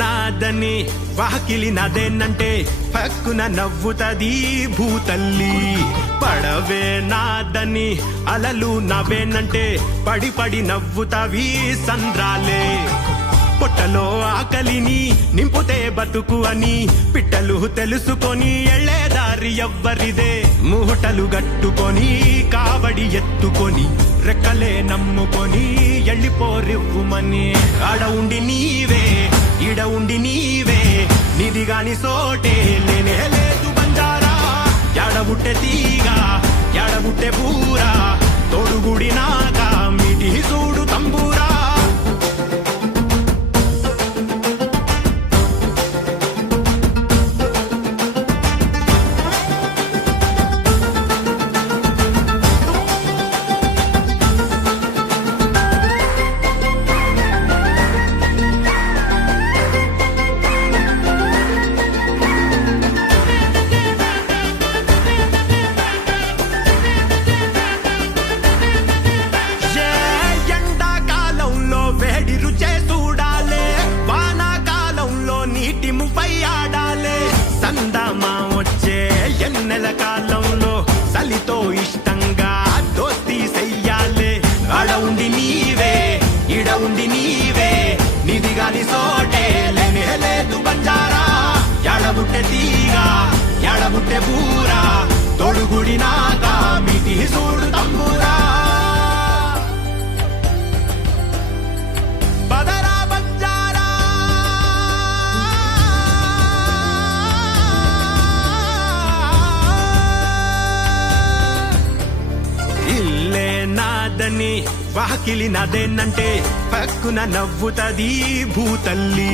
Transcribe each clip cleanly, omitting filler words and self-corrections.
నాదని వాకిలి నాదేనంటే పక్కున నవ్వుతది భూతల్లి. పడవే నాదని అలలు నవ్వేనంటే పడి పడి నవ్వుతవి సంద్రాలే. పొట్టలో ఆకలిని నింపుతే బతుకు అని పిట్టలు తెలుసుకొని ఎళ్ళేదారి ఎవ్వరిదే. మూటలు గట్టుకొని కావడి ఎత్తుకొని రెక్కలే నమ్ముకొని ఎళ్ళిపోరివ్వుమని. ఆడ ఉండి నీవే ఈడ ఉండి నీవే నిది గాని సోటే లేనే లేదు బంజారా. ఎడబుట్టె తీగ ఎడబుట్టె బూరా తోడుగుడి నాక మిటి చూడు తంబూరా. ఎన్నెల కాలంలో చలితో ఇష్టంగా దోస్తీ చెయ్యాలే. ఆడ ఉండి నీవే ఈడ ఉండి నీవే నిది గాని సోటే లేనే లేదు బంజారా. ఎడబుట్టె తీగ ఎడబుట్టె బూరా తోడుగుడి నాక మిటి చూడు తంబూరా. నాదని వాకిలి నాదేనంటే పక్కున నవ్వుతది భూతల్లి.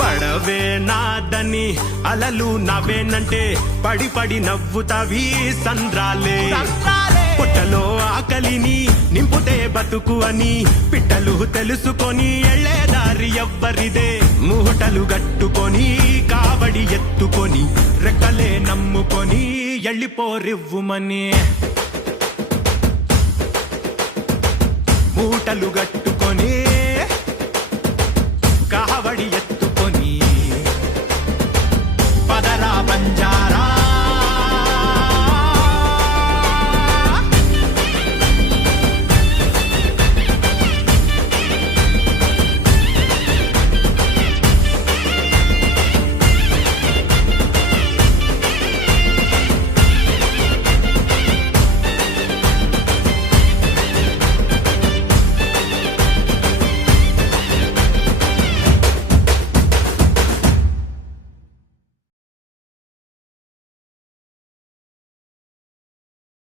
పడవే నాదని అలలు నవ్వేనంటే పడి పడి నవ్వుతవి సంద్రాలే. పొట్టలో ఆకలిని నింపుతే బతుకు అని పిట్టలు తెలుసుకొని ఎళ్ళేదారి ఎవ్వరిదే. మూటలు గట్టుకొని కావడి ఎత్తుకొని రెక్కలే నమ్ముకొని ఎళ్ళిపోరివ్వుమని. మూటలు గట్టుకొని